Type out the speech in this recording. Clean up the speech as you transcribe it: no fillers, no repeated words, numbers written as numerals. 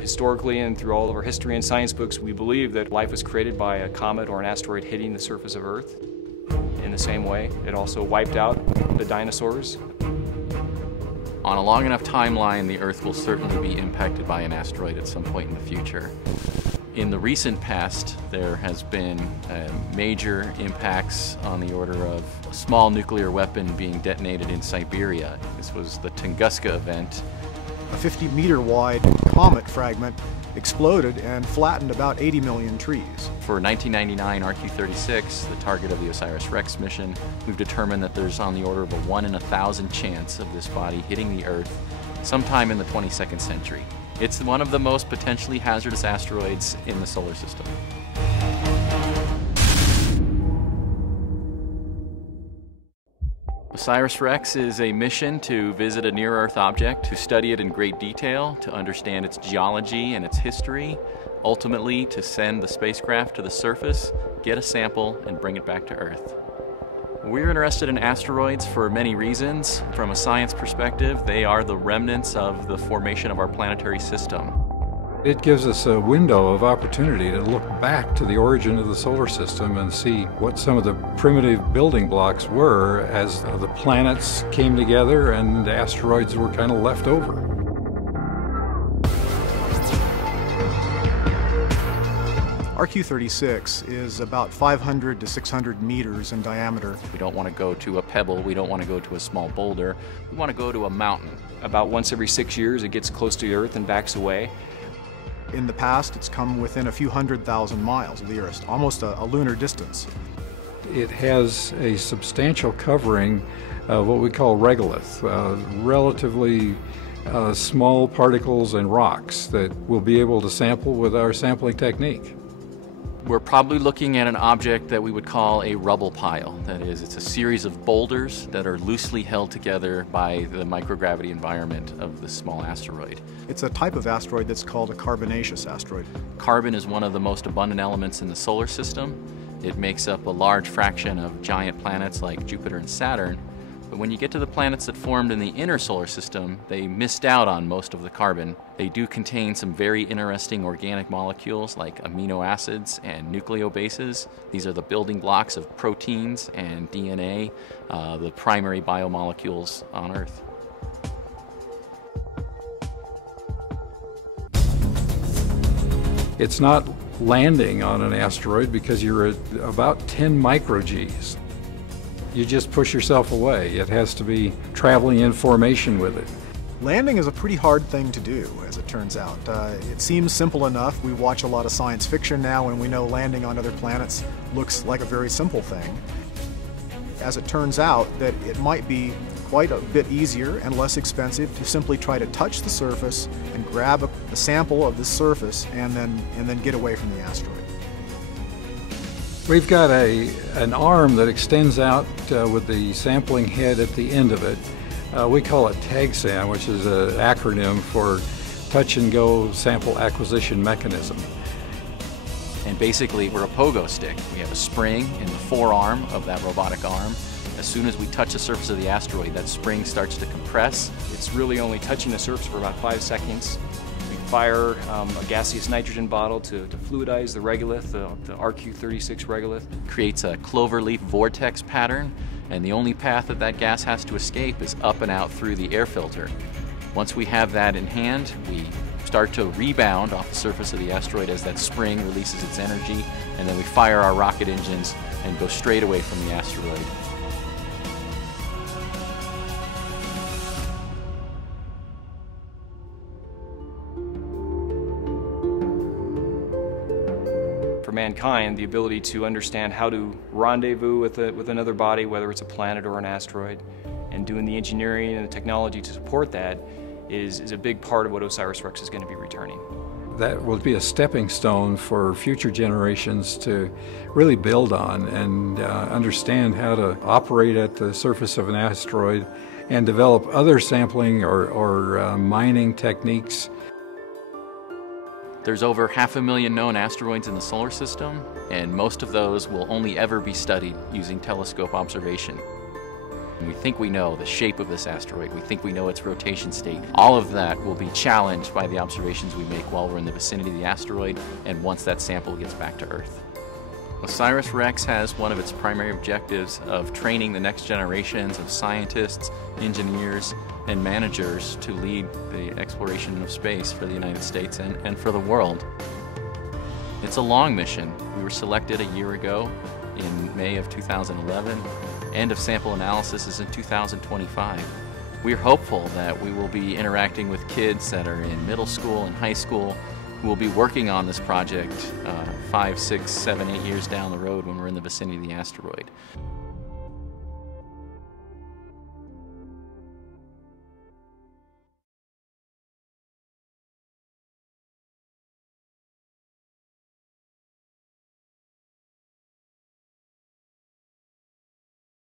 Historically and through all of our history and science books, we believe that life was created by a comet or an asteroid hitting the surface of Earth. In the same way, it also wiped out the dinosaurs. On a long enough timeline, the Earth will certainly be impacted by an asteroid at some point in the future. In the recent past, there has been major impacts on the order of a small nuclear weapon being detonated in Siberia. This was the Tunguska event. A 50-meter wide comet fragment exploded and flattened about 80 million trees. For 1999 RQ-36, the target of the OSIRIS-REx mission, we've determined that there's on the order of a 1 in 1,000 chance of this body hitting the Earth sometime in the 22nd century. It's one of the most potentially hazardous asteroids in the solar system. OSIRIS-REx is a mission to visit a near-Earth object, to study it in great detail, to understand its geology and its history, ultimately to send the spacecraft to the surface, get a sample, and bring it back to Earth. We're interested in asteroids for many reasons. From a science perspective, they are the remnants of the formation of our planetary system. It gives us a window of opportunity to look back to the origin of the solar system and see what some of the primitive building blocks were as the planets came together and the asteroids were kind of left over. RQ-36 is about 500 to 600 meters in diameter. We don't want to go to a pebble, we don't want to go to a small boulder, we want to go to a mountain. About once every 6 years, it gets close to the Earth and backs away. In the past, it's come within a few 100,000 miles of the Earth, almost a lunar distance. It has a substantial covering of what we call regolith, relatively small particles and rocks that we'll be able to sample with our sampling technique. We're probably looking at an object that we would call a rubble pile. That is, it's a series of boulders that are loosely held together by the microgravity environment of this small asteroid. It's a type of asteroid that's called a carbonaceous asteroid. Carbon is one of the most abundant elements in the solar system. It makes up a large fraction of giant planets like Jupiter and Saturn. But when you get to the planets that formed in the inner solar system, they missed out on most of the carbon. They do contain some very interesting organic molecules like amino acids and nucleobases. These are the building blocks of proteins and DNA, the primary biomolecules on Earth. It's not landing on an asteroid because you're at about 10 micro-Gs. You just push yourself away. It has to be traveling in formation with it. Landing is a pretty hard thing to do, as it turns out. It seems simple enough. We watch a lot of science fiction now, and we know landing on other planets looks like a very simple thing. As it turns out, that it might be quite a bit easier and less expensive to simply try to touch the surface and grab a sample of the surface and then get away from the asteroid. We've got an arm that extends out with the sampling head at the end of it. We call it TAGSAM, which is an acronym for Touch and Go Sample Acquisition Mechanism. And basically, we're a pogo stick. We have a spring in the forearm of that robotic arm. As soon as we touch the surface of the asteroid, that spring starts to compress. It's really only touching the surface for about 5 seconds. We fire a gaseous nitrogen bottle to fluidize the regolith, the RQ-36 regolith. Creates a cloverleaf vortex pattern, and the only path that that gas has to escape is up and out through the air filter. Once we have that in hand, we start to rebound off the surface of the asteroid as that spring releases its energy, and then we fire our rocket engines and go straight away from the asteroid. For mankind, the ability to understand how to rendezvous with another body, whether it's a planet or an asteroid, and doing the engineering and the technology to support that is a big part of what OSIRIS-REx is going to be returning. That will be a stepping stone for future generations to really build on and understand how to operate at the surface of an asteroid and develop other sampling or mining techniques. There's over 500,000 known asteroids in the solar system, and most of those will only ever be studied using telescope observation. We think we know the shape of this asteroid. We think we know its rotation state. All of that will be challenged by the observations we make while we're in the vicinity of the asteroid and once that sample gets back to Earth. OSIRIS-REx has one of its primary objectives of training the next generations of scientists, engineers, and managers to lead the exploration of space for the United States and for the world. It's a long mission. We were selected a year ago in May of 2011. End of sample analysis is in 2025. We're hopeful that we will be interacting with kids that are in middle school and high school who will be working on this project 5, 6, 7, 8 years down the road when we're in the vicinity of the asteroid.